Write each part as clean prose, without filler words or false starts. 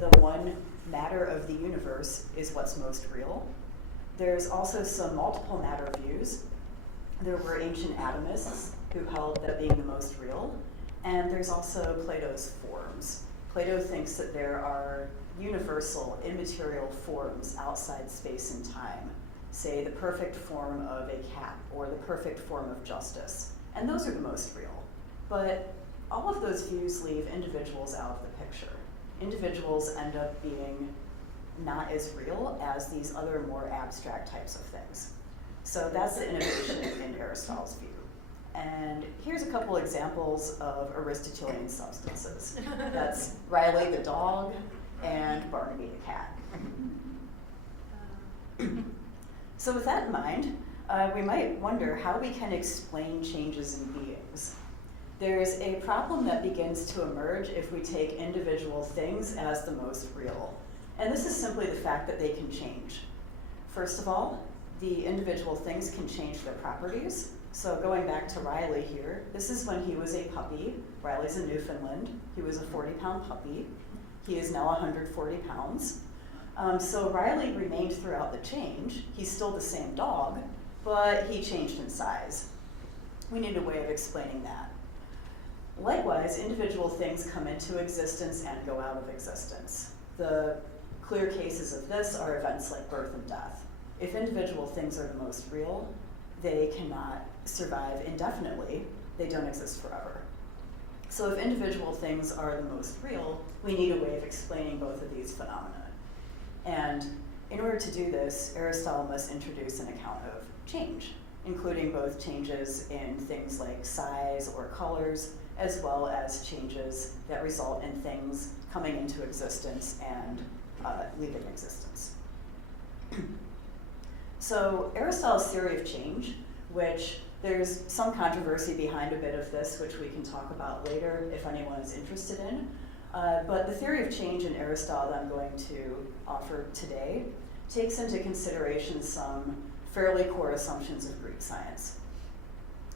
the one matter of the universe is what's most real. There's also some multiple matter views. There were ancient atomists who held that being the most real. And there's also Plato's forms. Plato thinks that there are universal, immaterial forms outside space and time, say the perfect form of a cat or the perfect form of justice. And those are the most real. But all of those views leave individuals out of the picture. Individuals end up being not as real as these other more abstract types of things. So that's the innovation in Aristotle's view. And here's a couple examples of Aristotelian substances. That's Riley the dog and Barnaby the cat. So with that in mind, we might wonder how we can explain changes in beings. There's a problem that begins to emerge if we take individual things as the most real. And this is simply the fact that they can change. First of all, the individual things can change their properties. So going back to Riley here, this is when he was a puppy. Riley's a Newfoundland. He was a 40-pound puppy. He is now 140 pounds. So Riley remained throughout the change. He's still the same dog, but he changed in size. We need a way of explaining that. Likewise, individual things come into existence and go out of existence. The clear cases of this are events like birth and death. If individual things are the most real, they cannot survive indefinitely. They don't exist forever. So if individual things are the most real, we need a way of explaining both of these phenomena. And in order to do this, Aristotle must introduce an account of change, including both changes in things like size or colors, as well as changes that result in things coming into existence and leaving existence. So Aristotle's theory of change, which there's some controversy behind a bit of this, which we can talk about later if anyone is interested in. But the theory of change in Aristotle that I'm going to offer today takes into consideration some fairly core assumptions of Greek science.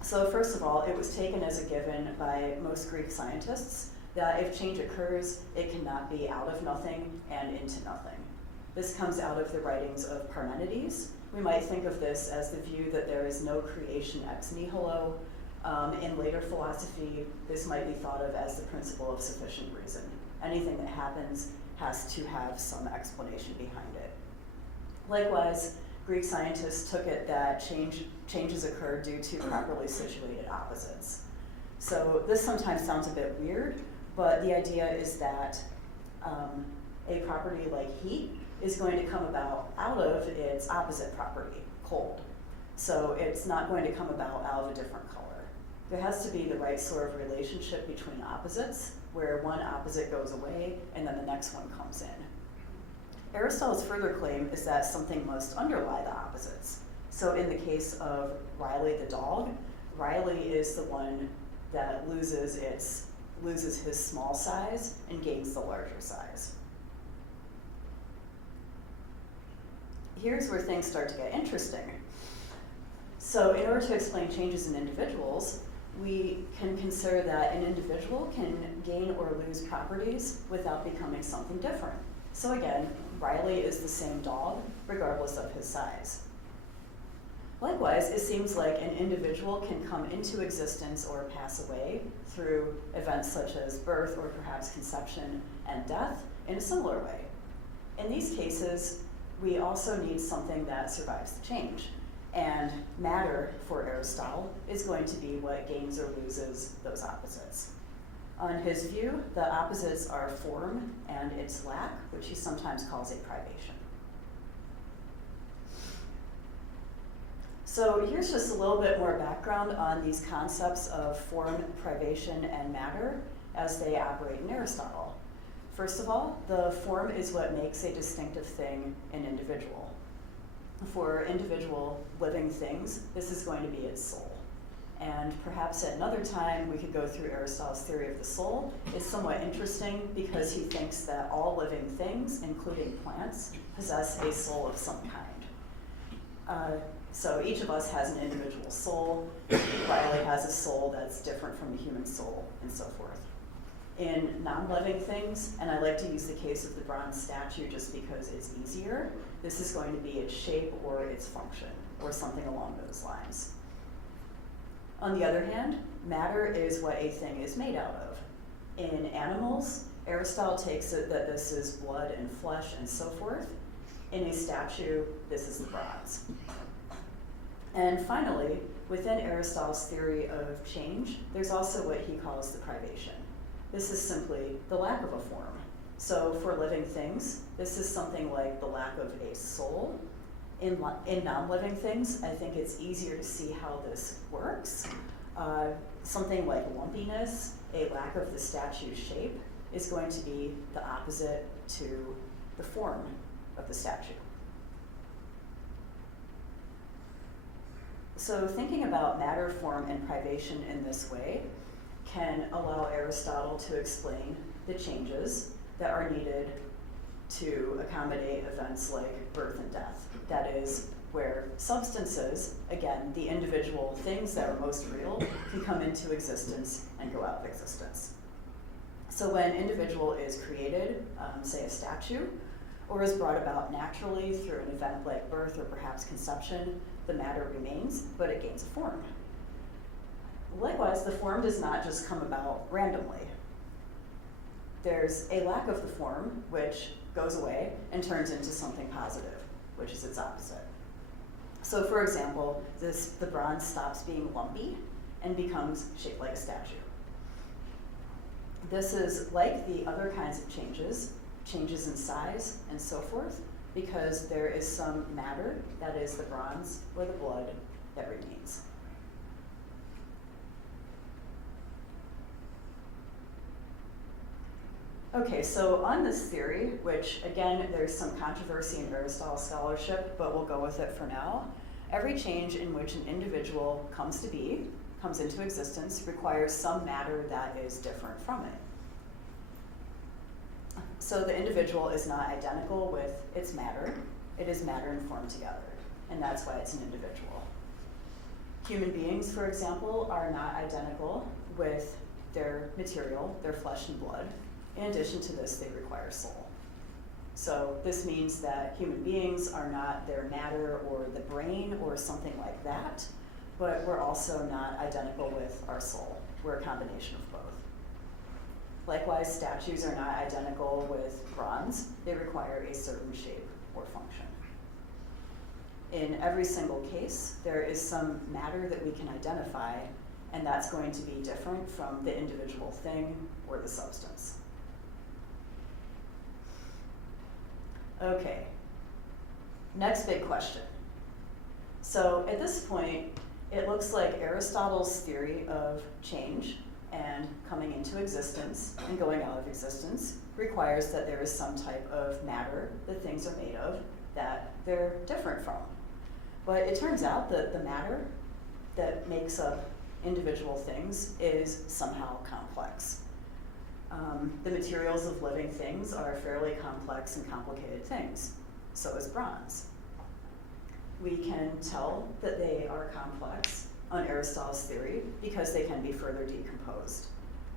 So first of all, it was taken as a given by most Greek scientists that if change occurs, it cannot be out of nothing and into nothing. This comes out of the writings of Parmenides. We might think of this as the view that there is no creation ex nihilo. In later philosophy, this might be thought of as the principle of sufficient reason. Anything that happens has to have some explanation behind it. Likewise, Greek scientists took it that changes occur due to properly situated opposites. So this sometimes sounds a bit weird, but the idea is that a property like heat is going to come about out of its opposite property, cold. So it's not going to come about out of a different color. There has to be the right sort of relationship between opposites, where one opposite goes away and then the next one comes in. Aristotle's further claim is that something must underlie the opposites. So in the case of Riley the dog, Riley is the one that loses his small size and gains the larger size. Here's where things start to get interesting. So in order to explain changes in individuals, we can consider that an individual can gain or lose properties without becoming something different. So again, Riley is the same dog, regardless of his size. Likewise, it seems like an individual can come into existence or pass away through events such as birth or perhaps conception and death in a similar way. In these cases, we also need something that survives the change. And matter, for Aristotle, is going to be what gains or loses those opposites. On his view, the opposites are form and its lack, which he sometimes calls a privation. So here's just a little bit more background on these concepts of form, privation, and matter as they operate in Aristotle. First of all, the form is what makes a distinctive thing an individual. For individual living things, this is going to be its soul. And perhaps at another time, we could go through Aristotle's theory of the soul. It's somewhat interesting because he thinks that all living things, including plants, possess a soul of some kind. So each of us has an individual soul. Riley has a soul that's different from the human soul, and so forth. In non-living things, and I like to use the case of the bronze statue just because it's easier, this is going to be its shape or its function, or something along those lines. On the other hand, matter is what a thing is made out of. In animals, Aristotle takes it that this is blood and flesh and so forth. In a statue, this is the bronze. And finally, within Aristotle's theory of change, there's also what he calls the privation. This is simply the lack of a form. So for living things, this is something like the lack of a soul. In non-living things, I think it's easier to see how this works. Something like lumpiness, a lack of the statue's shape, is going to be the opposite to the form of the statue. So thinking about matter, form, and privation in this way can allow Aristotle to explain the changes that are needed to accommodate events like birth and death. That is, where substances, again, the individual things that are most real, can come into existence and go out of existence. So when an individual is created, say a statue, or is brought about naturally through an event like birth or perhaps conception, the matter remains, but it gains a form. Likewise, the form does not just come about randomly. There's a lack of the form, which goes away and turns into something positive, which is its opposite. So for example, the bronze stops being lumpy and becomes shaped like a statue. This is like the other kinds of changes in size and so forth, because there is some matter, that is the bronze or the blood, that remains. Okay, so on this theory, which again, there's some controversy in Aristotle scholarship, but we'll go with it for now. Every change in which an individual comes into existence, requires some matter that is different from it. So the individual is not identical with its matter. It is matter and form together, and that's why it's an individual. Human beings, for example, are not identical with their material, their flesh and blood. In addition to this, they require soul. So this means that human beings are not their matter or the brain or something like that, but we're also not identical with our soul. We're a combination of both. Likewise, statues are not identical with bronze. They require a certain shape or function. In every single case, there is some matter that we can identify, and that's going to be different from the individual thing or the substance. Okay, next big question. So at this point, it looks like Aristotle's theory of change and coming into existence and going out of existence requires that there is some type of matter that things are made of that they're different from. But it turns out that the matter that makes up individual things is somehow complex. The materials of living things are fairly complex and complicated things. So is bronze. We can tell that they are complex on Aristotle's theory because they can be further decomposed.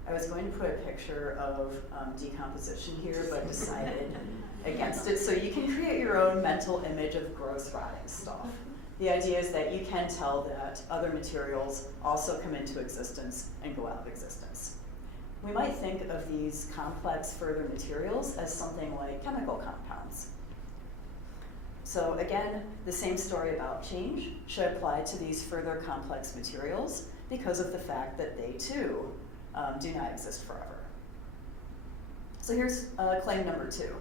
I was going to put a picture of decomposition here, but decided against it. So you can create your own mental image of gross rotting stuff. The idea is that you can tell that other materials also come into existence and go out of existence. We might think of these complex further materials as something like chemical compounds. So again, the same story about change should apply to these further complex materials because of the fact that they too do not exist forever. So here's claim number 2.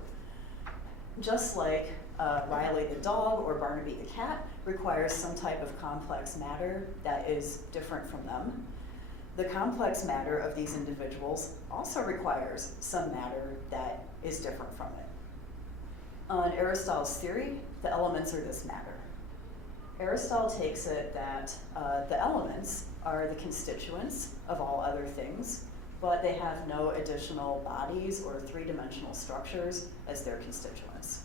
Just like Riley the dog or Barnaby the cat requires some type of complex matter that is different from them, the complex matter of these individuals also requires some matter that is different from it. On Aristotle's theory, the elements are this matter. Aristotle takes it that the elements are the constituents of all other things, but they have no additional bodies or three-dimensional structures as their constituents.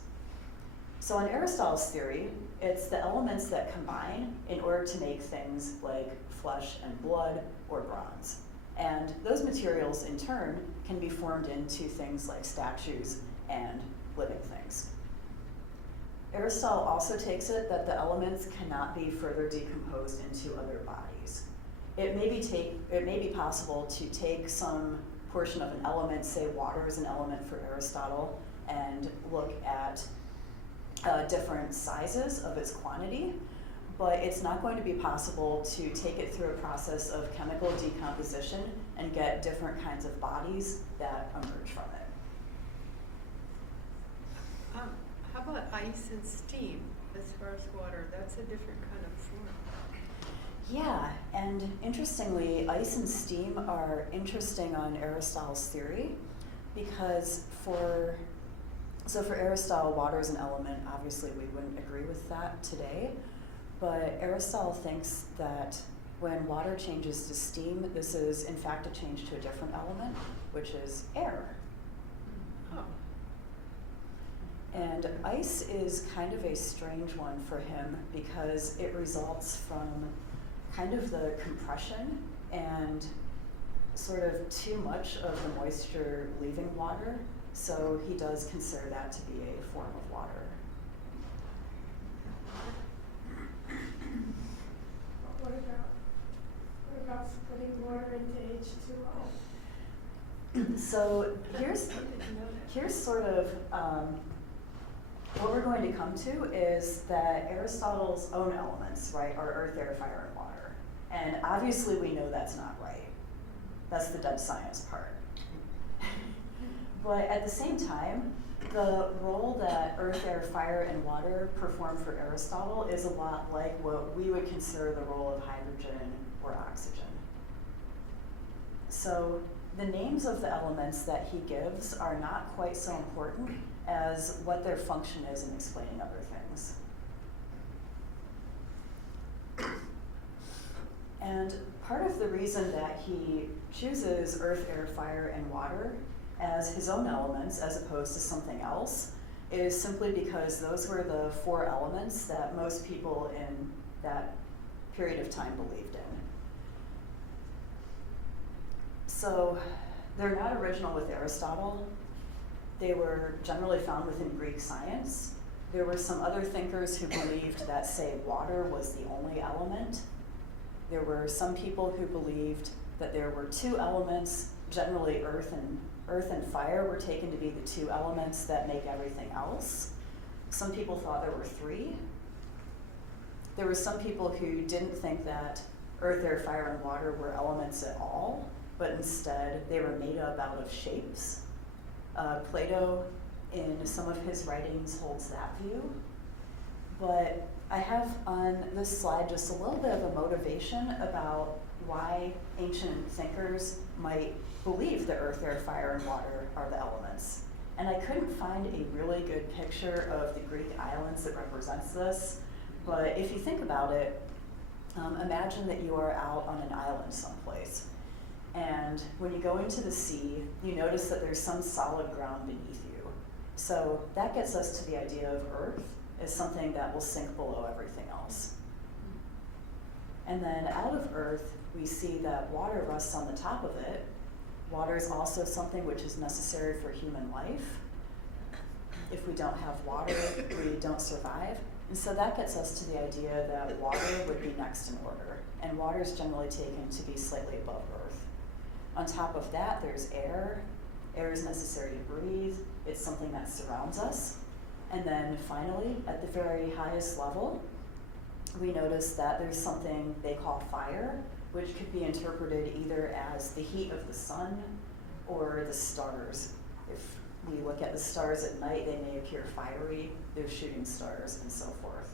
So in Aristotle's theory, it's the elements that combine in order to make things like flesh and blood or bronze. And those materials in turn can be formed into things like statues and living things. Aristotle also takes it that the elements cannot be further decomposed into other bodies. It may be possible to take some portion of an element, say water is an element for Aristotle, and look at different sizes of its quantity, but it's not going to be possible to take it through a process of chemical decomposition and get different kinds of bodies that emerge from it. How about ice and steam as far as water? That's a different kind of form. Yeah, and interestingly, ice and steam are interesting on Aristotle's theory because for Aristotle, water is an element. Obviously, we wouldn't agree with that today, but Aristotle thinks that when water changes to steam, this is in fact a change to a different element, which is air. Oh. And ice is kind of a strange one for him because it results from kind of the compression and sort of too much of the moisture leaving water. So he does consider that to be a form of water. What about splitting water into H2O? So here's sort of what we're going to come to is that Aristotle's own elements, right, are earth, air, fire, and water. And obviously we know that's not right. That's the dead science part. But at the same time, the role that earth, air, fire, and water perform for Aristotle is a lot like what we would consider the role of hydrogen or oxygen. So the names of the elements that he gives are not quite so important as what their function is in explaining other things. And part of the reason that he chooses earth, air, fire, and water as his own elements as opposed to something else is simply because those were the four elements that most people in that period of time believed in. So they're not original with Aristotle. They were generally found within Greek science. There were some other thinkers who believed that, say, water was the only element. There were some people who believed that there were two elements, generally earth and fire were taken to be the two elements that make everything else. Some people thought there were three. There were some people who didn't think that earth, air, fire, and water were elements at all, but instead they were made up out of shapes. Plato, in some of his writings, holds that view. But I have on this slide just a little bit of a motivation about why ancient thinkers might believe that earth, air, fire, and water are the elements. And I couldn't find a really good picture of the Greek islands that represents this, but if you think about it, imagine that you are out on an island someplace. And when you go into the sea, you notice that there's some solid ground beneath you. So that gets us to the idea of earth as something that will sink below everything else. And then out of earth, we see that water rests on the top of it. Water is also something which is necessary for human life. If we don't have water, we don't survive. And so that gets us to the idea that water would be next in order. And water is generally taken to be slightly above earth. On top of that, there's air. Air is necessary to breathe. It's something that surrounds us. And then finally, at the very highest level, we notice that there's something they call fire, which could be interpreted either as the heat of the sun or the stars. If we look at the stars at night, they may appear fiery. They're shooting stars and so forth.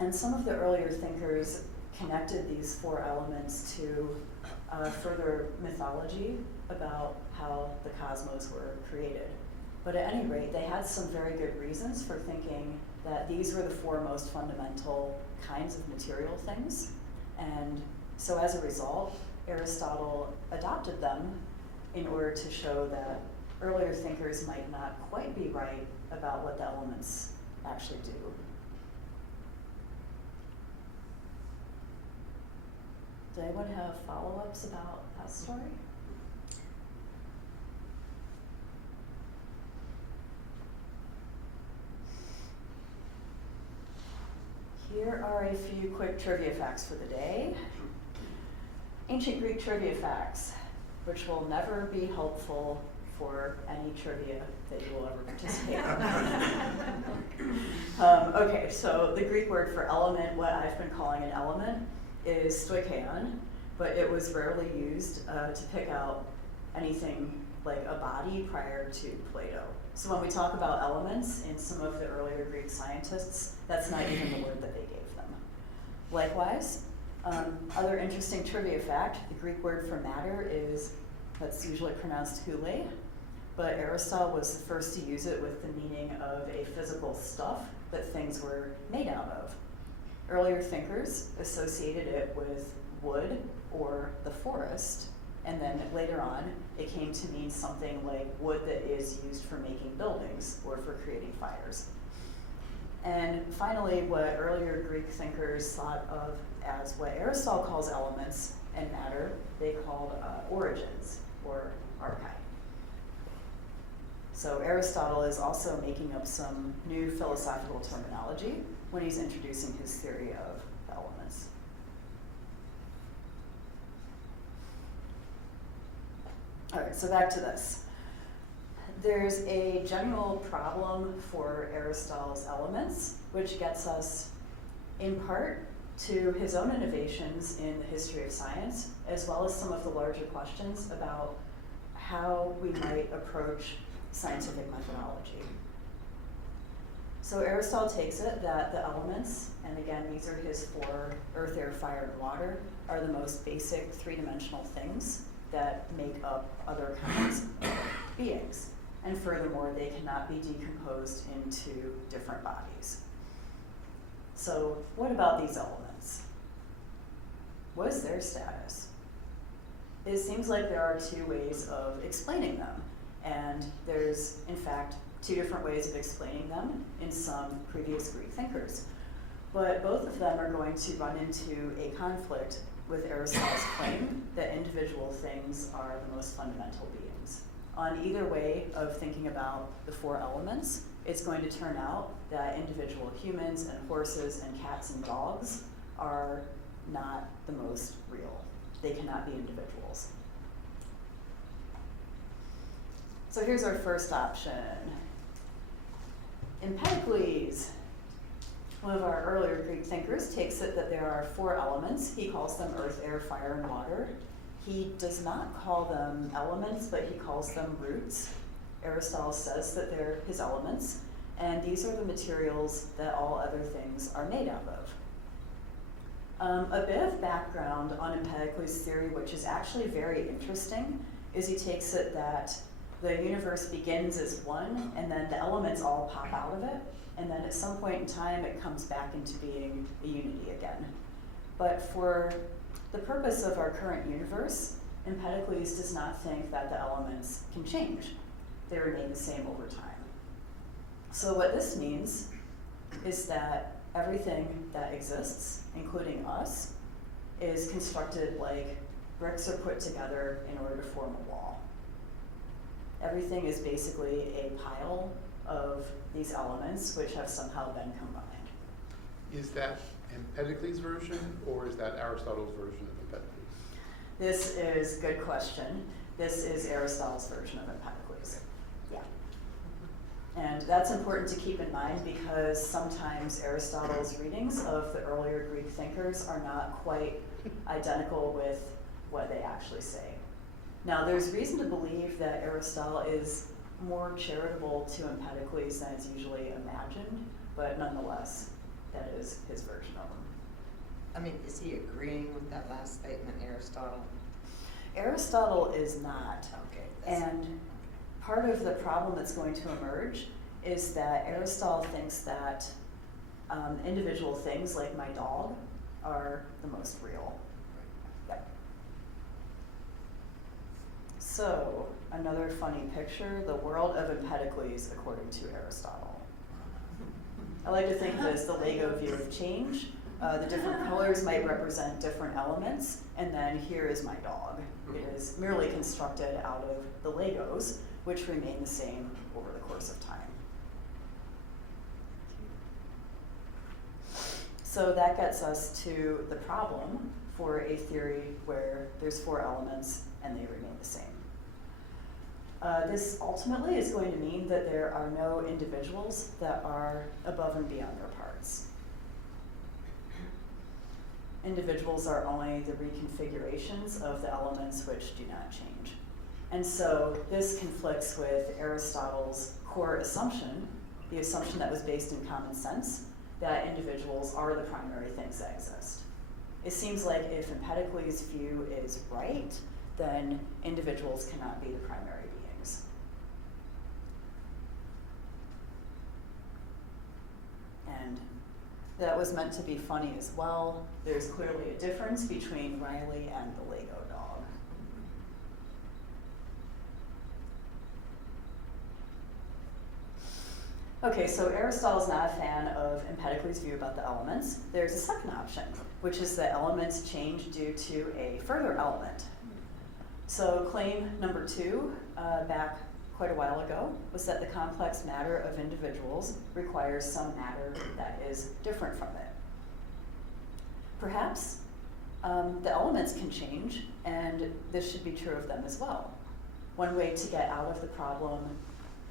And some of the earlier thinkers connected these four elements to further mythology about how the cosmos were created. But at any rate, they had some very good reasons for thinking that these were the four most fundamental kinds of material things. And so as a result, Aristotle adopted them in order to show that earlier thinkers might not quite be right about what the elements actually do. Does anyone have follow-ups about that story? are a few quick trivia facts for the day. Ancient Greek trivia facts, which will never be helpful for any trivia that you will ever participate in. Okay, so the Greek word for element, what I've been calling an element, is stoicheon, but it was rarely used to pick out anything like a body prior to Plato. So when we talk about elements in some of the earlier Greek scientists, that's not even the word that they gave them. Likewise, other interesting trivia fact, the Greek word for matter that's usually pronounced hule, but Aristotle was the first to use it with the meaning of a physical stuff that things were made out of. Earlier thinkers associated it with wood or the forest, and then later on, it came to mean something like wood that is used for making buildings or for creating fires. And finally, what earlier Greek thinkers thought of as what Aristotle calls elements and matter, they called origins or archai. So Aristotle is also making up some new philosophical terminology when he's introducing his theory of the elements. All right, so back to this. There's a general problem for Aristotle's elements, which gets us, in part, to his own innovations in the history of science, as well as some of the larger questions about how we might approach scientific methodology. So Aristotle takes it that the elements, and again, these are his 4, earth, air, fire, and water, are the most basic 3-dimensional things that make up other kinds of beings. And furthermore, they cannot be decomposed into different bodies. So what about these elements? What is their status? It seems like there are 2 ways of explaining them. And there's, in fact, 2 different ways of explaining them in some previous Greek thinkers. But both of them are going to run into a conflict with Aristotle's claim that individual things are the most fundamental beings. On either way of thinking about the 4 elements, it's going to turn out that individual humans and horses and cats and dogs are not the most real. They cannot be individuals. So here's our first option. Empedocles, one of our earlier Greek thinkers, takes it that there are 4 elements. He calls them earth, air, fire, and water. He does not call them elements, but he calls them roots. Aristotle says that they're his elements, and these are the materials that all other things are made out of. A bit of background on Empedocles' theory, which is actually very interesting, is he takes it that the universe begins as one, and then the elements all pop out of it, and then at some point in time it comes back into being a unity again. But for the purpose of our current universe, Empedocles does not think that the elements can change. They remain the same over time. So what this means is that everything that exists, including us, is constructed like bricks are put together in order to form a wall. Everything is basically a pile of these elements which have somehow been combined. Is that Empedocles' version, or is that Aristotle's version of Empedocles? This is a good question. This is Aristotle's version of Empedocles. Yeah. And that's important to keep in mind because sometimes Aristotle's readings of the earlier Greek thinkers are not quite identical with what they actually say. Now, there's reason to believe that Aristotle is more charitable to Empedocles than is usually imagined, but nonetheless, that is his version of them. I mean, is he agreeing with that last statement, Aristotle? Aristotle is not. Okay. And part of the problem that's going to emerge is that Aristotle thinks that individual things like my dog are the most real. Yep. So, another funny picture, the world of Empedocles according to Aristotle. I like to think of it as the Lego view of change. The different colors might represent different elements, and then here is my dog. It is merely constructed out of the Legos, which remain the same over the course of time. So that gets us to the problem for a theory where there's 4 elements and they remain the same. This ultimately is going to mean that there are no individuals that are above and beyond their parts. Individuals are only the reconfigurations of the elements which do not change. And so this conflicts with Aristotle's core assumption, the assumption that was based in common sense, that individuals are the primary things that exist. It seems like if Empedocles' view is right, then individuals cannot be the primary beings. And that was meant to be funny as well. There's clearly a difference between Riley and the Lego dog. Okay, so Aristotle's not a fan of Empedocles' view about the elements. There's a second option, which is that elements change due to a further element. So claim number 2, back quite a while ago, was that the complex matter of individuals requires some matter that is different from it. Perhaps the elements can change, and this should be true of them as well. One way to get out of the problem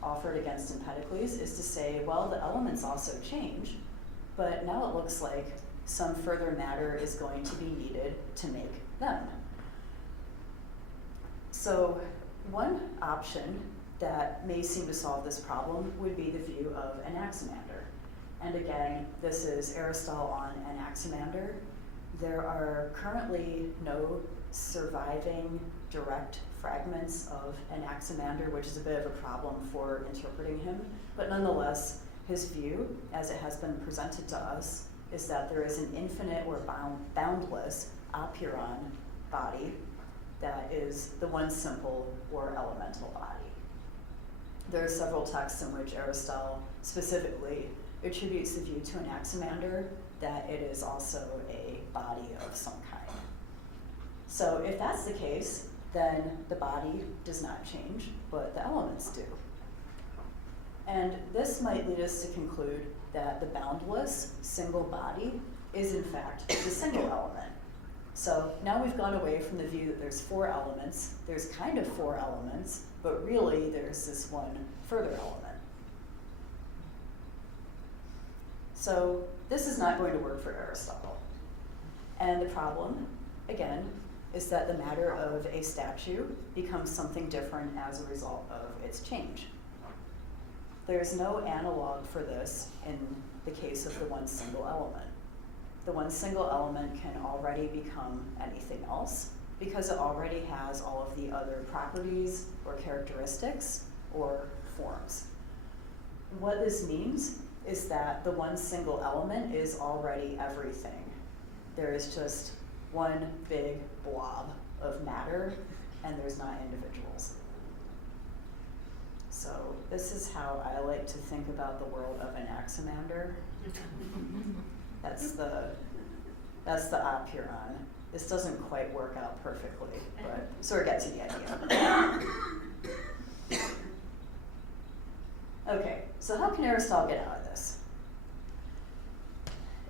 offered against Empedocles is to say, well, the elements also change, but now it looks like some further matter is going to be needed to make them. So one option that may seem to solve this problem would be the view of Anaximander. And again, this is Aristotle on Anaximander. There are currently no surviving direct fragments of Anaximander, which is a bit of a problem for interpreting him. But nonetheless, his view, as it has been presented to us, is that there is an infinite or boundless apeiron body that is the one simple or elemental body. There are several texts in which Aristotle specifically attributes the view to Anaximander that it is also a body of some kind. So if that's the case, then the body does not change, but the elements do. And this might lead us to conclude that the boundless single body is in fact the single element. So now we've gone away from the view that there's 4 elements, there's kind of 4 elements, but really there's this one further element. So this is not going to work for Aristotle. And the problem, again, is that the matter of a statue becomes something different as a result of its change. There's no analog for this in the case of the one single element. The one single element can already become anything else because it already has all of the other properties or characteristics or forms. What this means is that the one single element is already everything. There is just one big blob of matter, and there's not individuals. So this is how I like to think about the world of Anaximander. That's the apeiron. This doesn't quite work out perfectly, but sort of gets you the idea. Okay, so how can Aristotle get out of this?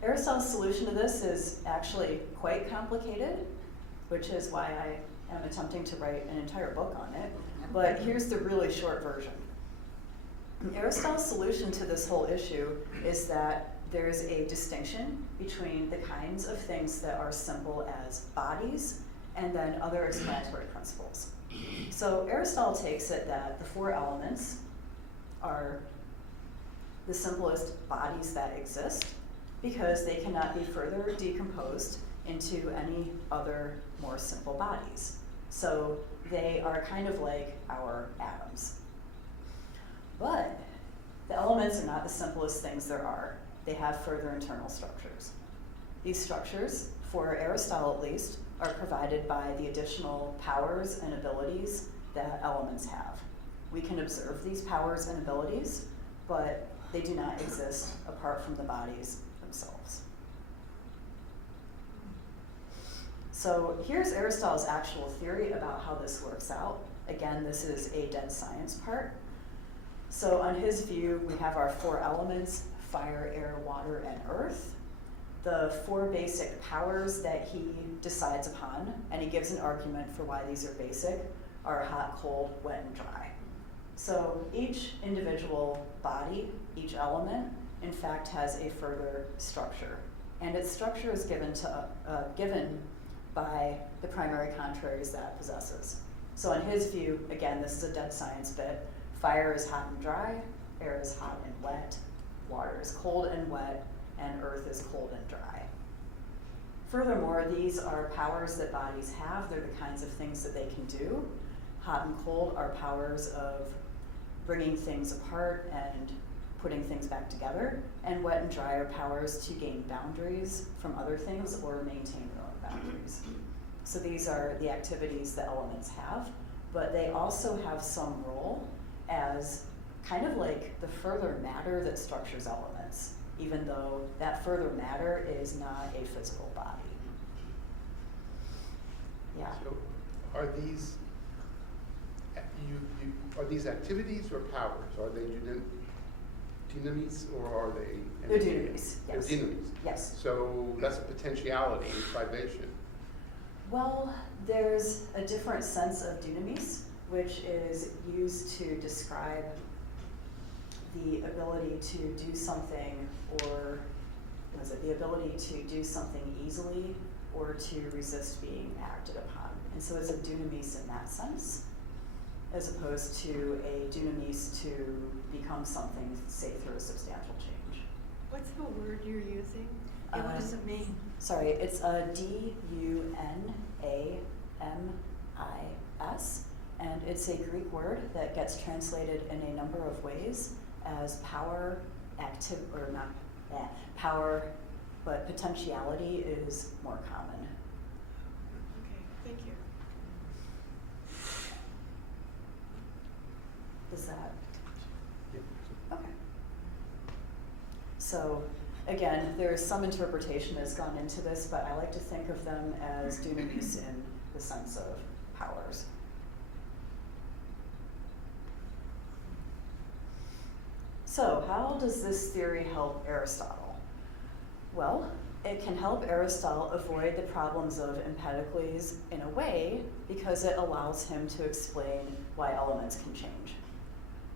Aristotle's solution to this is actually quite complicated, which is why I am attempting to write an entire book on it. But here's the really short version. Aristotle's solution to this whole issue is that there's a distinction between the kinds of things that are simple as bodies and then other explanatory principles. So Aristotle takes it that the 4 elements are the simplest bodies that exist because they cannot be further decomposed into any other more simple bodies. So they are kind of like our atoms. But the elements are not the simplest things there are. They have further internal structures. These structures, for Aristotle at least, are provided by the additional powers and abilities that elements have. We can observe these powers and abilities, but they do not exist apart from the bodies themselves. So here's Aristotle's actual theory about how this works out. Again, this is a dead science part. So on his view, we have our 4 elements, fire, air, water, and earth. the 4 basic powers that he decides upon, and he gives an argument for why these are basic, are hot, cold, wet, and dry. So each individual body, each element, in fact has a further structure. And its structure is given by the primary contraries that it possesses. So in his view, again, this is a dead science bit, fire is hot and dry, air is hot and wet, water is cold and wet, and earth is cold and dry. Furthermore, these are powers that bodies have. They're the kinds of things that they can do. Hot and cold are powers of bringing things apart and putting things back together. And wet and dry are powers to gain boundaries from other things or maintain their own boundaries. So these are the activities that elements have, but they also have some role as kind of like the further matter that structures elements, even though that further matter is not a physical body. Yeah. So are these, are these activities or powers? Are they dynamis or are they? They're dynamis, yes. They're dynamis. Yes. So that's a potentiality in privation. Well, there's a different sense of dynamis, which is used to describe the ability to do something, or was it the ability to do something easily or to resist being acted upon. And so it's a dynamis in that sense, as opposed to a dynamis to become something, say, through a substantial change. What's the word you're using? And what does it mean? Sorry, it's a D-U-N-A-M-I-S, and it's a Greek word that gets translated in a number of ways as power, power, but potentiality is more common. Okay, thank you. Is that? Yeah. Okay. So again, there's some interpretation that's gone into this, but I like to think of them as dynamis in the sense of powers. So how does this theory help Aristotle? Well, it can help Aristotle avoid the problems of Empedocles in a way because it allows him to explain why elements can change.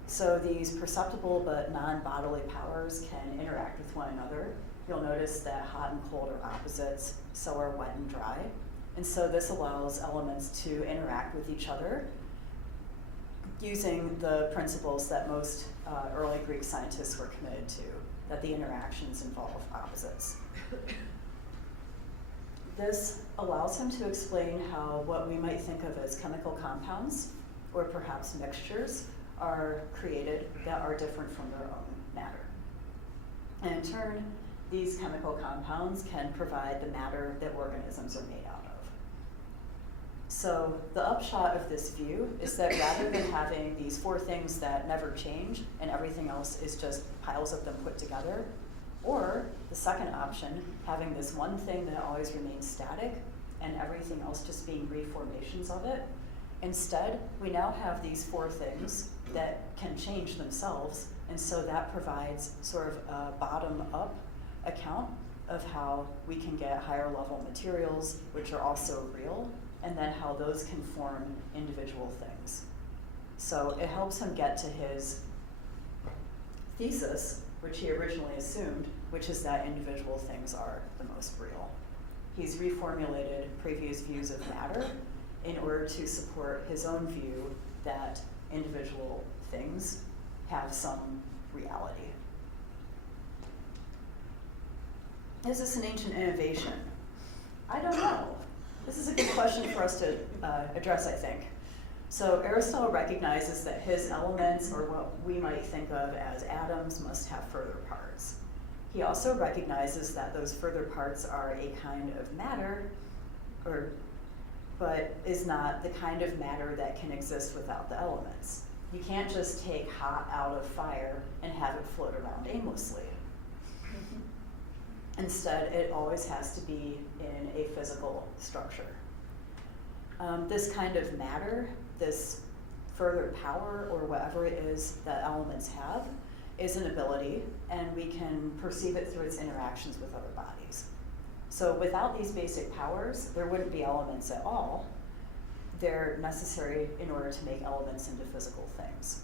So these perceptible but non-bodily powers can interact with one another. You'll notice that hot and cold are opposites, so are wet and dry. And so this allows elements to interact with each other using the principles that most early Greek scientists were committed to, that the interactions involve opposites. This allows him to explain how what we might think of as chemical compounds, or perhaps mixtures, are created that are different from their own matter. And in turn, these chemical compounds can provide the matter that organisms are made out of. So the upshot of this view is that rather than having these 4 things that never change and everything else is just piles of them put together, or the second option, having this one thing that always remains static and everything else just being reformations of it, instead, we now have these 4 things that can change themselves, and so that provides sort of a bottom-up account of how we can get higher level materials, which are also real, and then how those can form individual things. So it helps him get to his thesis, which he originally assumed, which is that individual things are the most real. He's reformulated previous views of matter in order to support his own view that individual things have some reality. Is this an ancient innovation? I don't know. This is a good question for us to address, I think. So Aristotle recognizes that his elements, or what we might think of as atoms, must have further parts. He also recognizes that those further parts are a kind of matter, but is not the kind of matter that can exist without the elements. You can't just take hot out of fire and have it float around aimlessly. Instead, it always has to be in a physical structure. This kind of matter, this further power, or whatever it is that elements have, is an ability, and we can perceive it through its interactions with other bodies. So without these basic powers, there wouldn't be elements at all. They're necessary in order to make elements into physical things.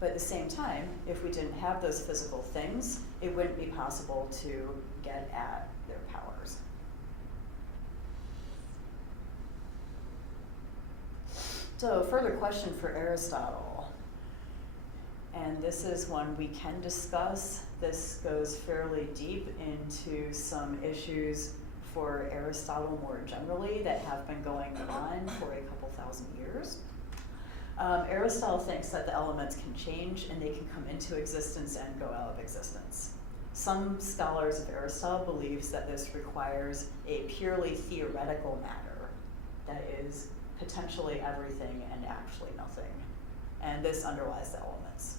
But at the same time, if we didn't have those physical things, it wouldn't be possible to get at their powers. So further question for Aristotle. And this is one we can discuss. This goes fairly deep into some issues for Aristotle more generally that have been going on for a couple thousand years. Aristotle thinks that the elements can change and they can come into existence and go out of existence. Some scholars of Aristotle believes that this requires a purely theoretical matter that is potentially everything and actually nothing. And this underlies the elements.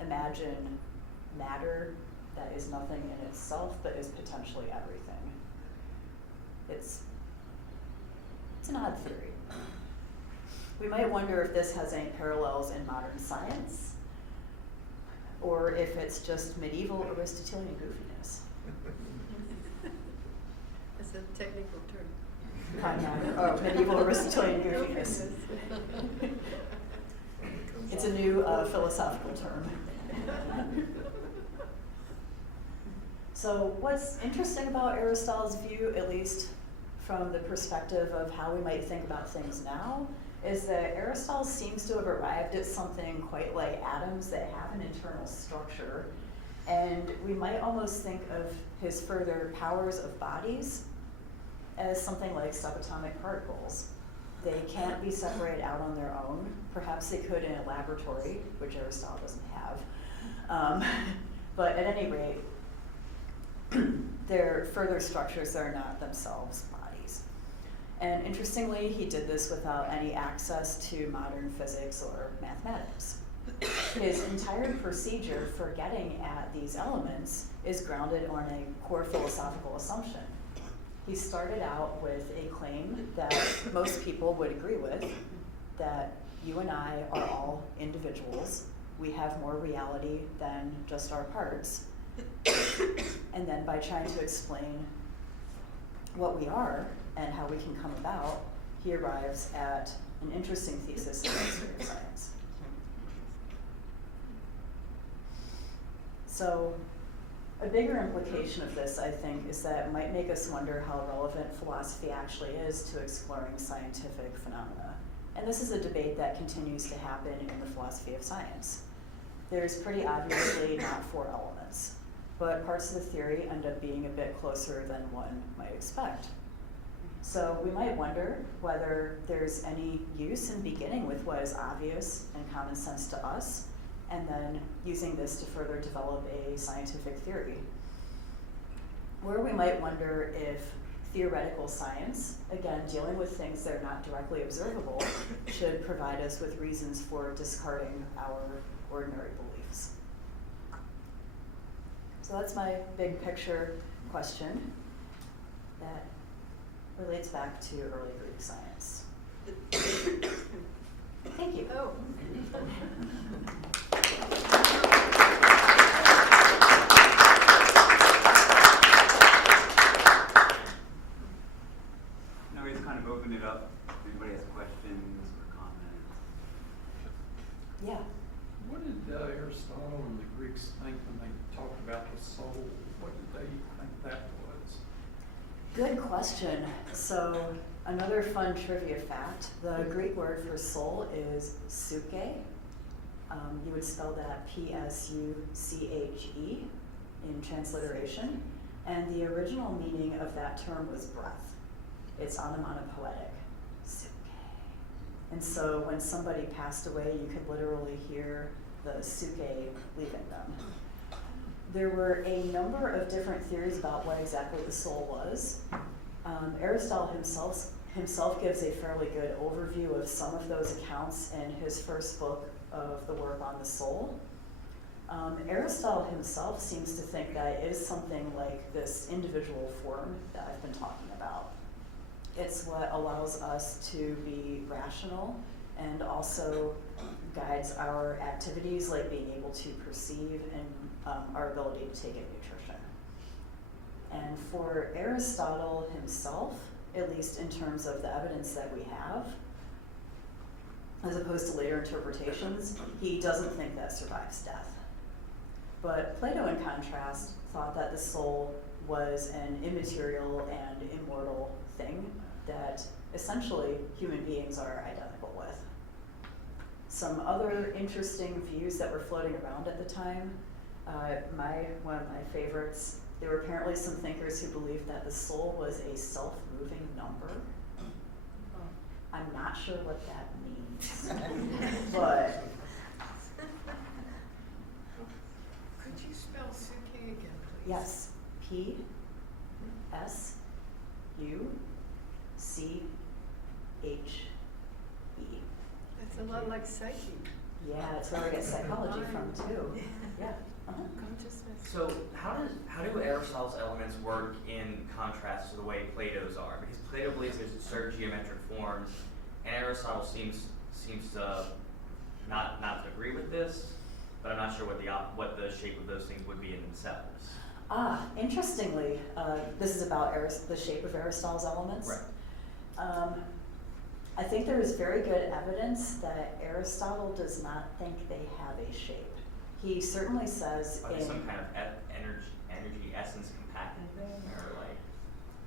Imagine matter that is nothing in itself but is potentially everything. It's an odd theory. We might wonder if this has any parallels in modern science, or if it's just medieval Aristotelian goofiness. It's a technical term. Oh, medieval Aristotelian goofiness. It's a new philosophical term. So what's interesting about Aristotle's view, at least from the perspective of how we might think about things now, is that Aristotle seems to have arrived at something quite like atoms that have an internal structure. And we might almost think of his further powers of bodies as something like subatomic particles. They can't be separated out on their own. Perhaps they could in a laboratory, which Aristotle doesn't have. But at any rate, they're further structures that are not themselves bodies. And interestingly, he did this without any access to modern physics or mathematics. His entire procedure for getting at these elements is grounded on a core philosophical assumption. He started out with a claim that most people would agree with, that you and I are all individuals. We have more reality than just our parts. And then by trying to explain what we are and how we can come about, he arrives at an interesting thesis in the history of science. So a bigger implication of this, I think, is that it might make us wonder how relevant philosophy actually is to exploring scientific phenomena. And this is a debate that continues to happen in the philosophy of science. There's pretty obviously not four elements, but parts of the theory end up being a bit closer than one might expect. So we might wonder whether there's any use in beginning with what is obvious and common sense to us, and then using this to further develop a scientific theory. Or we might wonder if theoretical science, again, dealing with things that are not directly observable, should provide us with reasons for discarding our ordinary beliefs. So that's my big picture question that relates back to early Greek science. Thank you. Oh. Now we just kind of open it up. If anybody has questions or comments. Yeah. What did Aristotle and the Greeks think when they talked about the soul? What did they think that was? Good question. So another fun trivia fact, the Greek word for soul is psyche. You would spell that P-S-U-C-H-E in transliteration. And the original meaning of that term was breath. It's onomatopoetic, psyche. And so when somebody passed away, you could literally hear the psyche leaving them. There were a number of different theories about what exactly the soul was. Aristotle himself gives a fairly good overview of some of those accounts in his first book of the work on the soul. Aristotle himself seems to think that it is something like this individual form that I've been talking about. It's what allows us to be rational and also guides our activities, like being able to perceive and our ability to take in nutrition. And for Aristotle himself, at least in terms of the evidence that we have, as opposed to later interpretations, he doesn't think that survives death. But Plato, in contrast, thought that the soul was an immaterial and immortal thing that essentially human beings are identical with. Some other interesting views that were floating around at the time, one of my favorites, there were apparently some thinkers who believed that the soul was a self-moving number. I'm not sure what that means, but Could you spell Suke again, please? yes, P-S-U-C-H-E. That's a lot like psyche. Yeah, that's where we get psychology from too. Yeah. Uh-huh. Consciousness. So how do Aristotle's elements work in contrast to the way Plato's are? Because Plato believes there's certain geometric forms, and Aristotle seems to not agree with this, but I'm not sure what the shape of those things would be in themselves. Interestingly, this is about the shape of Aristotle's elements. Right. I think there is very good evidence that Aristotle does not think they have a shape. He certainly says Are they some kind of energy essence compacting thing, or like?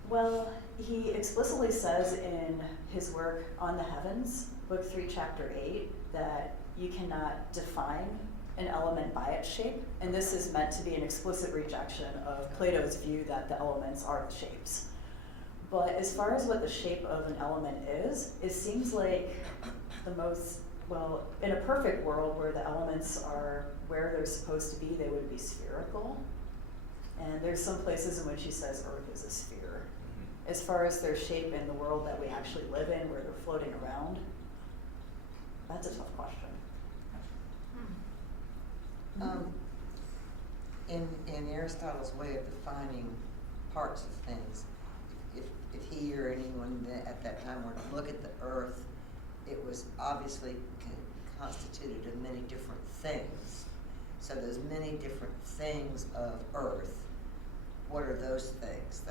Well, he explicitly says in his work On the Heavens, Book 3, Chapter 8, that you cannot define an element by its shape, and this is meant to be an explicit rejection of Plato's view that the elements are the shapes. But as far as what the shape of an element is, it seems like in a perfect world where the elements are where they're supposed to be, they would be spherical. And there's some places in which he says Earth is a sphere. As far as their shape in the world that we actually live in, where they're floating around, that's a tough question. In Aristotle's way of defining parts of things, if he or anyone at that time were to look at the earth, it was obviously constituted of many different things. So those many different things of earth, what are those things?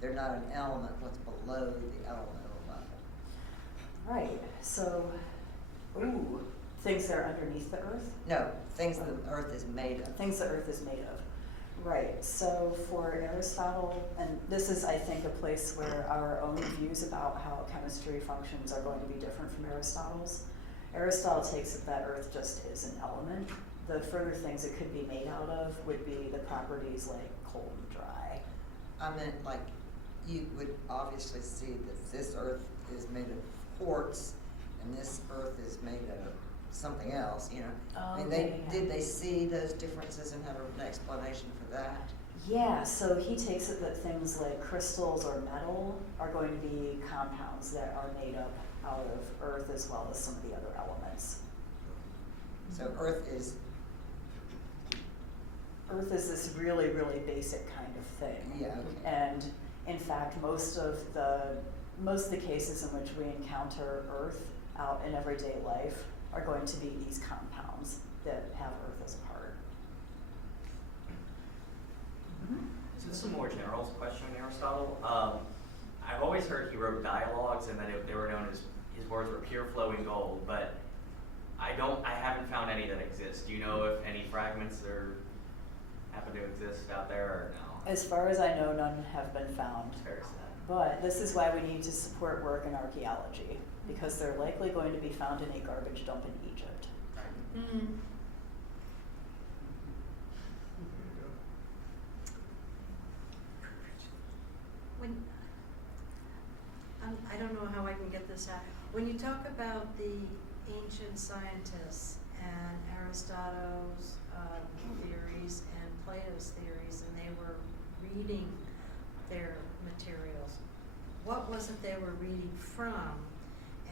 They're not an element, what's below the elemental level. Right, so, things that are underneath the earth? No, things the earth is made of. Things the earth is made of. Right, so for Aristotle, and this is, I think, a place where our own views about how chemistry functions are going to be different from Aristotle's. Aristotle takes it that earth just is an element. The further things it could be made out of would be the properties like cold and dry. I meant like, you would obviously see that this earth is made of quartz and this earth is made of something else, you know. I mean, did they see those differences and have an explanation for that? Yeah, so he takes it that things like crystals or metal are going to be compounds that are made up out of earth as well as some of the other elements. So Earth is this really, really basic kind of thing. Yeah, okay. And in fact, most of the cases in which we encounter Earth out in everyday life are going to be these compounds that have Earth as a part. So this is a more general question on Aristotle. I've always heard he wrote dialogues and that they were known as, his words were pure flowing gold, but I haven't found any that exist. Do you know if any fragments happen to exist out there or no? As far as I know, none have been found. It's very sad. But this is why we need to support work in archaeology, because they're likely going to be found in a garbage dump in Egypt. I don't know how I can get this out. When you talk about the ancient scientists and Aristotle's theories and Plato's theories, and they were reading their materials, what was it they were reading from,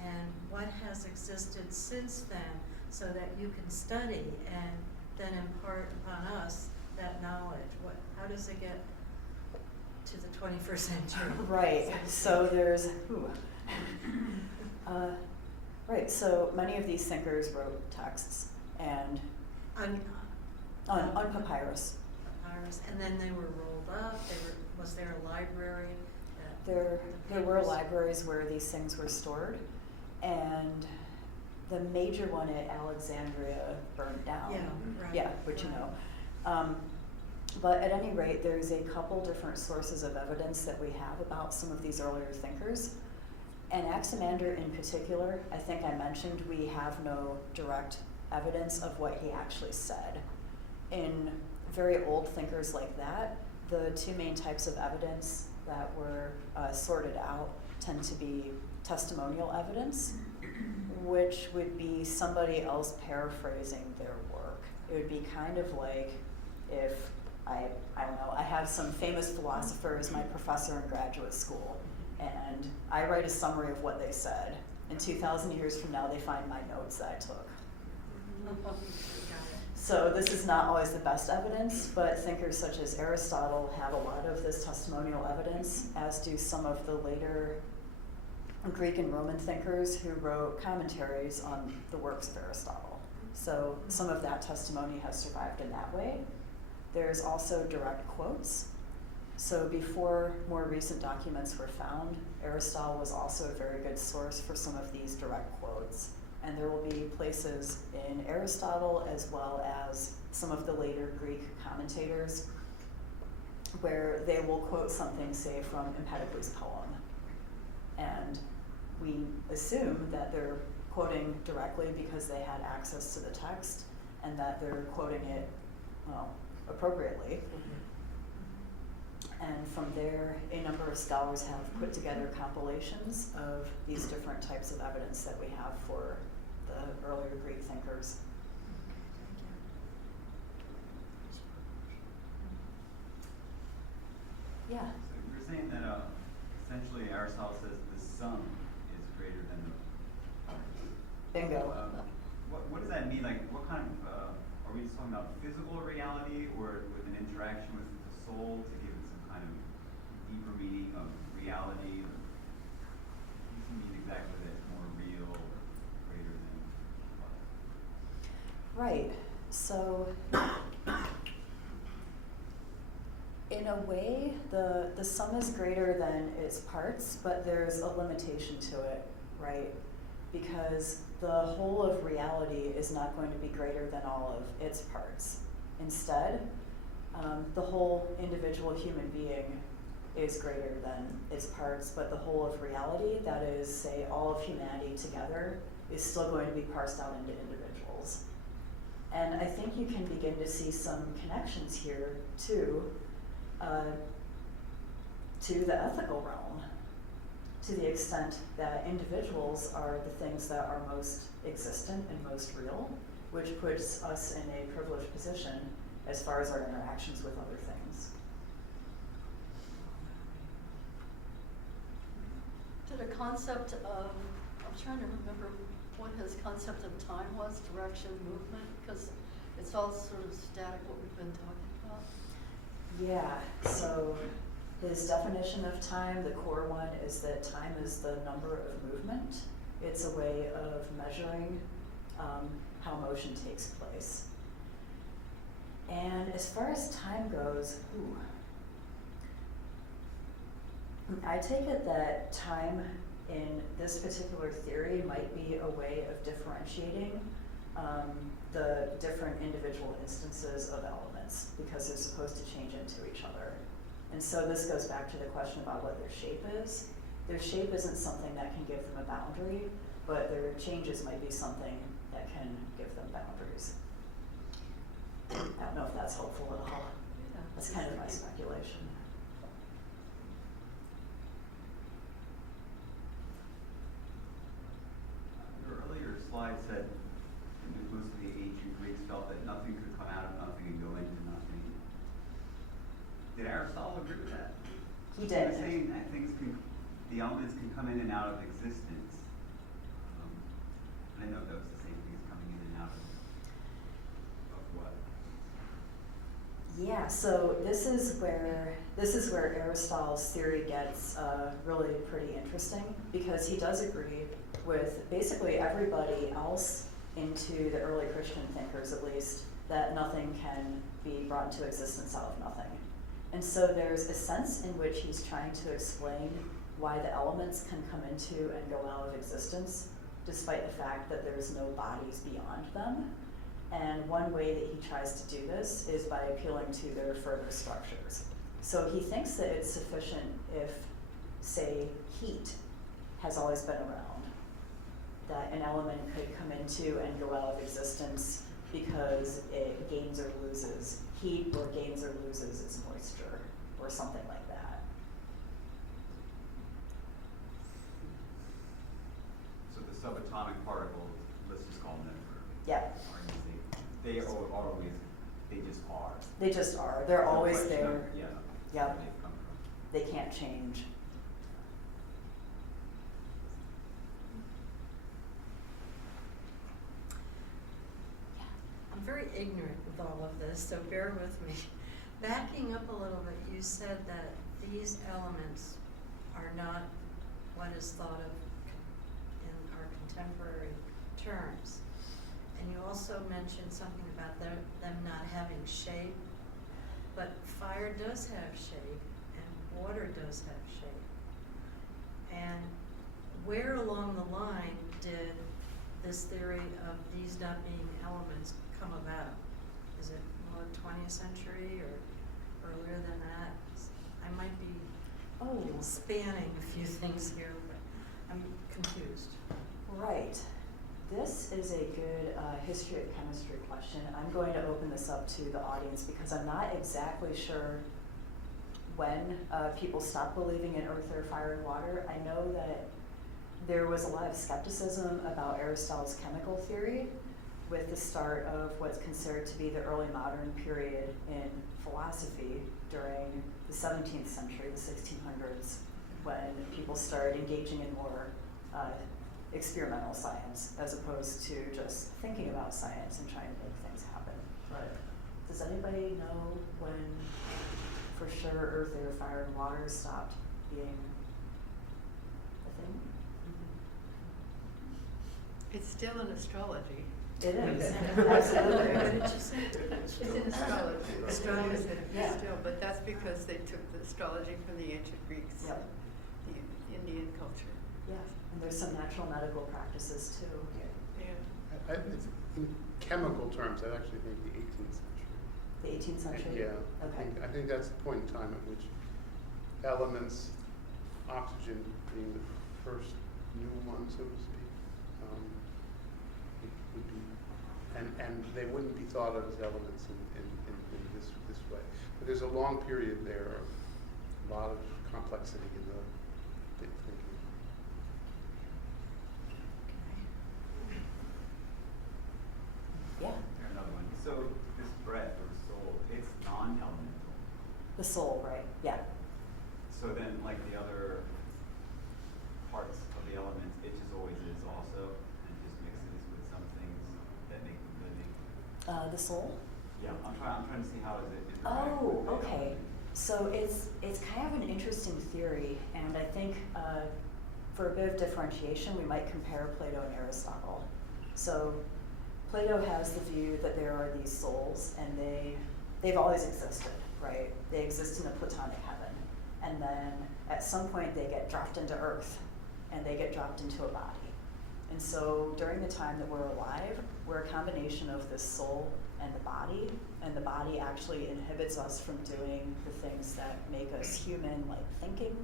and what has existed since then so that you can study and then impart upon us that knowledge? How does it get to the 21st century? Right, so there's, right, so many of these thinkers wrote texts and on papyrus. scholars, and then they were rolled up, was there a library? that There the were papers- libraries where these things were stored, and the major one at Alexandria burned down. Yeah, right. Yeah, which you right. know. But at any rate, there's a couple different sources of evidence that we have about some of these earlier thinkers. And Anaximander in particular, I think I mentioned we have no direct evidence of what he actually said. In very old thinkers like that, the two main types of evidence that were sorted out tend to be testimonial evidence, which would be somebody else paraphrasing their work. It would be kind of like if, I don't know, I have some famous philosopher as my professor in graduate school, and I write a summary of what they said. And 2,000 years from now, they find my notes that I took. Got it. So this is not always the best evidence, but thinkers such as Aristotle have a lot of this testimonial evidence, as do some of the later Greek and Roman thinkers who wrote commentaries on the works of Aristotle. So some of that testimony has survived in that way. There's also direct quotes. So before more recent documents were found, Aristotle was also a very good source for some of these direct quotes. And there will be places in Aristotle as well as some of the later Greek commentators where they will quote something, say, from Empedocles' poem. And we assume that they're quoting directly because they had access to the text and that they're quoting it, well, appropriately. And from there, a number of scholars have put together compilations of these different types of evidence that we have for the earlier Greek thinkers. Yeah. So you're saying that essentially Aristotle says the sum is greater than the parts. Bingo. What does that mean? Like, what kind of, are we just talking about physical reality or with an interaction with the soul to give it some kind of deeper meaning of reality? Or what does it mean exactly that it's more real or greater than what? Right. So in a way, the sum is greater than its parts, but there's a limitation to it, right? Because the whole of reality is not going to be greater than all of its parts. Instead, the whole individual human being is greater than its parts, but the whole of reality, that is, say, all of humanity together, is still going to be parsed out into individuals. And I think you can begin to see some connections here to the ethical realm, to the extent that individuals are the things that are most existent and most real, which puts us in a privileged position as far as our interactions with other things. Did a concept of, I'm trying to remember what his concept of time was, direction, movement, because it's all sort of static what we've been talking about. Yeah, so his definition of time, the core one, is that time is the number of movement. It's a way of measuring how motion takes place. And as far as time goes, I take it that time in this particular theory might be a way of differentiating the different individual instances of elements because they're supposed to change into each other. And so this goes back to the question about what their shape is. Their shape isn't something that can give them a boundary, but their changes might be something that can give them boundaries. I don't know if that's helpful at all. Yeah. That's kind of my speculation. Your earlier slide said that most of the ancient Greeks felt that nothing could come out of nothing and go into nothing. Did Aristotle agree with that? He He did. was saying that the elements can come in and out of existence. I didn't know if that was the same thing as coming in and out of what? Yeah, so this is where Aristotle's theory gets really pretty interesting because he does agree with basically everybody else into the early Christian thinkers at least that nothing can be brought into existence out of nothing. And so there's a sense in which he's trying to explain why the elements can come into and go out of existence, despite the fact that there's no bodies beyond them. And one way that he tries to do this is by appealing to their further structures. So he thinks that it's sufficient if, say, heat has always been around, that an element could come into and go out of existence because it gains or loses heat, or gains or loses its moisture, or something like that. So the subatomic particles, let's just call them that for Yeah. argument's sake, they are always, they just are. They just are. They're No always question there. of- Yeah. Yep. Where they've come from. They can't change. I'm very ignorant with all of this, so bear with me. Backing up a little bit, you said that these elements are not what is thought of in our contemporary terms. And you also mentioned something about them not having shape, but fire does have shape and water does have shape. And where along the line did this theory of these not being elements come about? Is it more 20th century or earlier than that? I might be spanning a few things here, but I'm confused. Right. This is a good history of chemistry question. I'm going to open this up to the audience because I'm not exactly sure when people stopped believing in earth, air, fire, and water. I know that there was a lot of skepticism about Aristotle's chemical theory with the start of what's considered to be the early modern period in philosophy during the 17th century, the 1600s, when people started engaging in more experimental science as opposed to just thinking about science and trying to make things happen. But does anybody know when for sure earth, air, fire, and water stopped being a thing? It's still in astrology. It is, What absolutely. did you say? It's in astrology. Astrology. It is Yeah. still, but that's because they took the astrology from the ancient Greeks, Yep. the Indian culture. Yeah, and there's some natural medical practices too. Yeah. It's, in chemical terms, I actually think the 18th century. The 18th century? Yeah. Okay. I think that's the point in time at which elements, oxygen being the first new one, so to speak, would be, and they wouldn't be thought of as elements in this way. But there's a long period there of a lot of complexity in the thinking. Yeah, Here's another one. So this breath or soul, it's non-elemental. the soul, right? Yeah. So then, like the other parts of the elements, it just always is also, and just mixes with some things that make them living. The soul? Yeah, I'm trying to see how is it interact Oh, with the okay. elements. So it's kind of an interesting theory, and I think for a bit of differentiation, we might compare Plato and Aristotle. So Plato has the view that there are these souls, and they've always existed, right? They exist in a Platonic heaven, and then at some point they get dropped into earth, and they get dropped into a body. And so during the time that we're alive, we're a combination of this soul and the body actually inhibits us from doing the things that make us human, like thinking.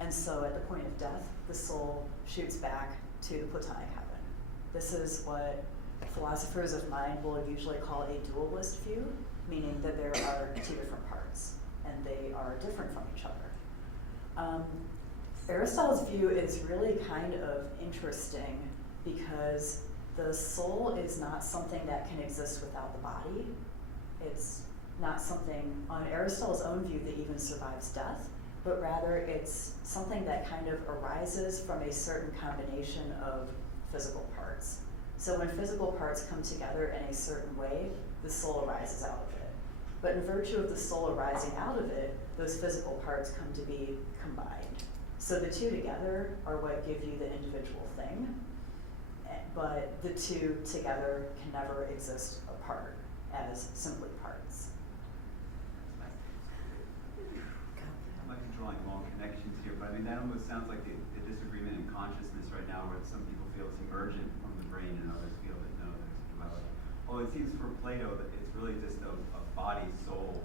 And so at the point of death, the soul shoots back to the Platonic heaven. This is what philosophers of mind will usually call a dualist view, meaning that there are two different parts, and they are different from each other. Aristotle's view is really kind of interesting because the soul is not something that can exist without the body. It's not something, on Aristotle's own view, that even survives death, but rather it's something that kind of arises from a certain combination of physical parts. So when physical parts come together in a certain way, the soul arises out of it. But in virtue of the soul arising out of it, those physical parts come to be combined. So the two together are what give you the individual thing, but the two together can never exist apart. as simply parts. I might be drawing long connections here, but I mean, that almost sounds like a disagreement in consciousness right now, where some people feel it's emergent from the brain and others feel that no, there's duality. Well, it seems for Plato that it's really just a body soul.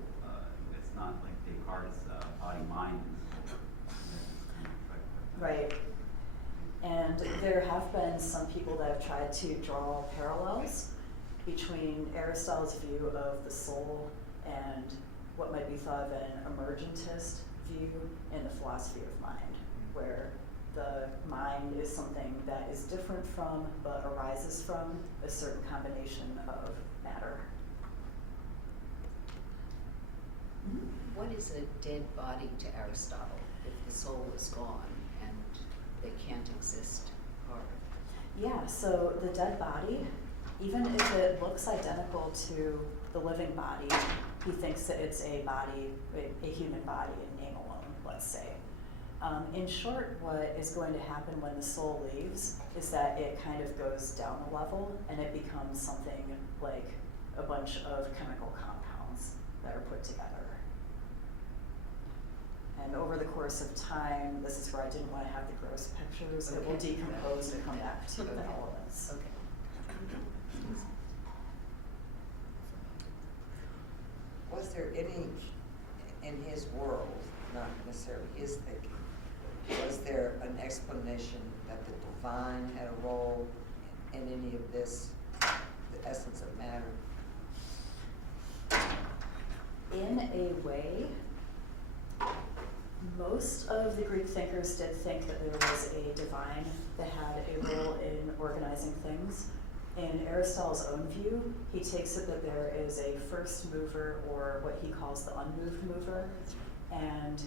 It's not like Descartes' body mind and soul. Right. And there have been some people that have tried to draw parallels between Aristotle's view of the soul and what might be thought of an emergentist view in the philosophy of mind, where the mind is something that is different from, but arises from, a certain combination of matter. What is a dead body to Aristotle if the soul is gone and they can't exist apart? Yeah, so the dead body, even if it looks identical to the living body, he thinks that it's a body, a human body in name alone, let's say. In short, what is going to happen when the soul leaves is that it kind of goes down a level and it becomes something like a bunch of chemical compounds that are put together. And over the course of time, this is where I didn't want to have the gross pictures, it will Okay. decompose and come back to the Okay. elements. Okay. Was there any, in his world, not necessarily his thinking, was there an explanation that the divine had a role in any of this, the essence of matter? In a way, most of the Greek thinkers did think that there was a divine that had a role in organizing things. In Aristotle's own view, he takes it that there is a first mover, or what he calls the unmoved mover, and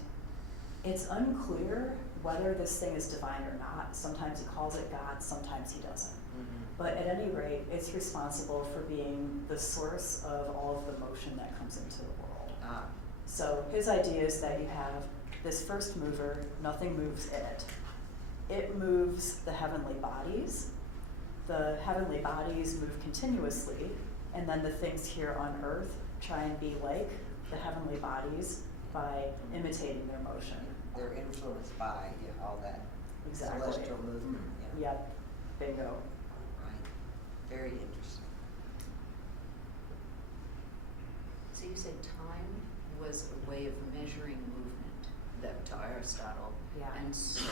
it's unclear whether this thing is divine or not. Sometimes he calls it God, sometimes he doesn't. But at any rate, it's responsible for being the source of all of the motion that comes into the world. Ah, So his idea is that you have this first mover, nothing moves in it. It moves the heavenly bodies. The heavenly bodies move continuously, and then the things here on earth try and be like the heavenly bodies by imitating their motion. they're influenced by, yeah, all that Exactly. celestial movement, yeah. Yep, bingo. Right, very interesting. So you said time was a way of measuring movement, that to Aristotle. Yeah. And so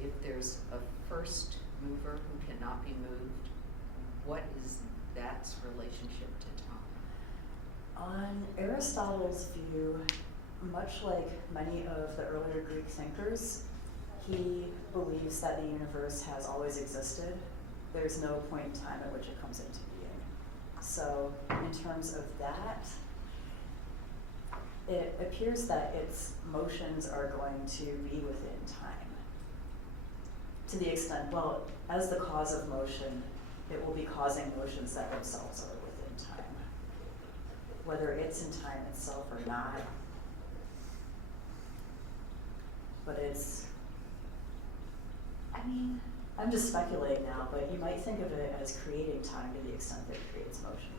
if there's a first mover who cannot be moved, what is that's relationship to time? On Aristotle's view, much like many of the earlier Greek thinkers, he believes that the universe has always existed. There's no point in time at which it comes into being. So in terms of that, it appears that its motions are going to be within time. To the extent, well, as the cause of motion, it will be causing motions that themselves are within time. Whether it's in time itself or not, but it's, I mean, I'm just speculating now, but you might think of it as creating time to the extent that it creates motion.